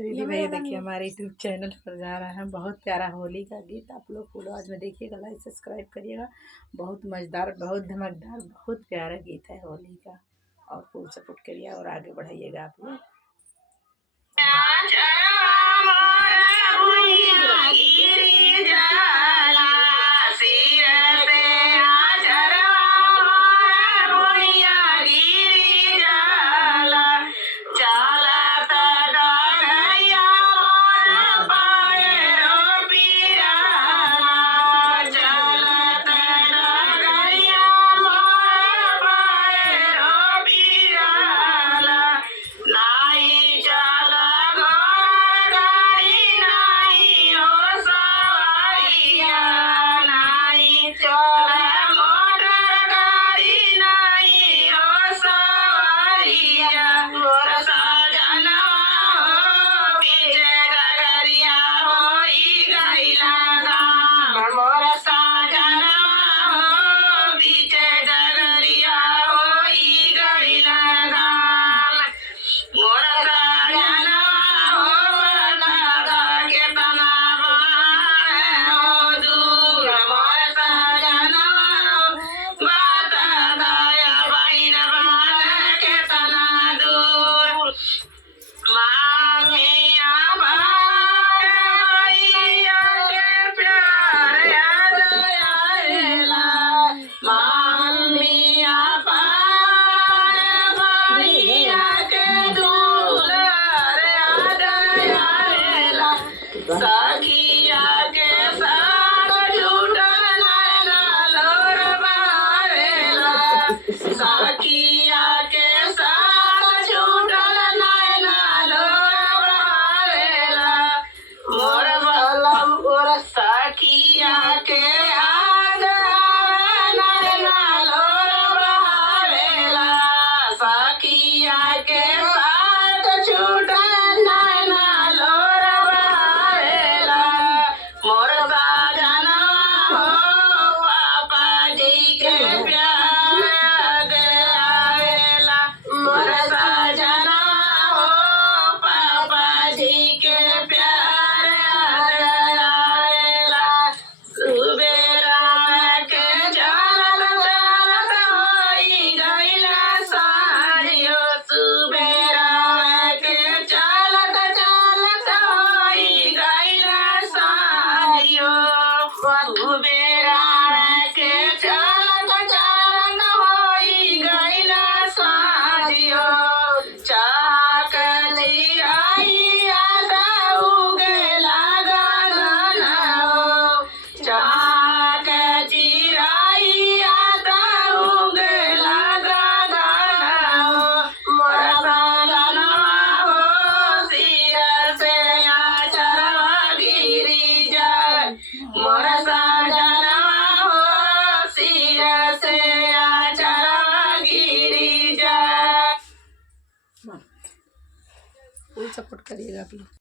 तो दीदी भैया देखिए हमारे यूट्यूब चैनल पर जा रहा है बहुत प्यारा होली का गीत। आप लोग फुल आवाज में देखिएगा, लाइक सब्सक्राइब करिएगा। बहुत मज़ेदार, बहुत धमाकेदार, बहुत प्यारा गीत है होली का। और फुल सपोर्ट करिए और आगे बढ़ाइएगा आप लोग। सखिया के साथ झूठन लोर बहावेला, सखिया के साथ झूठन लोर बहावेला। मोर बलम और सखिया के हाथ लोर बहावेला, सखिया के साथ झूठन फुल सपोर्ट करिएगा आप लोग।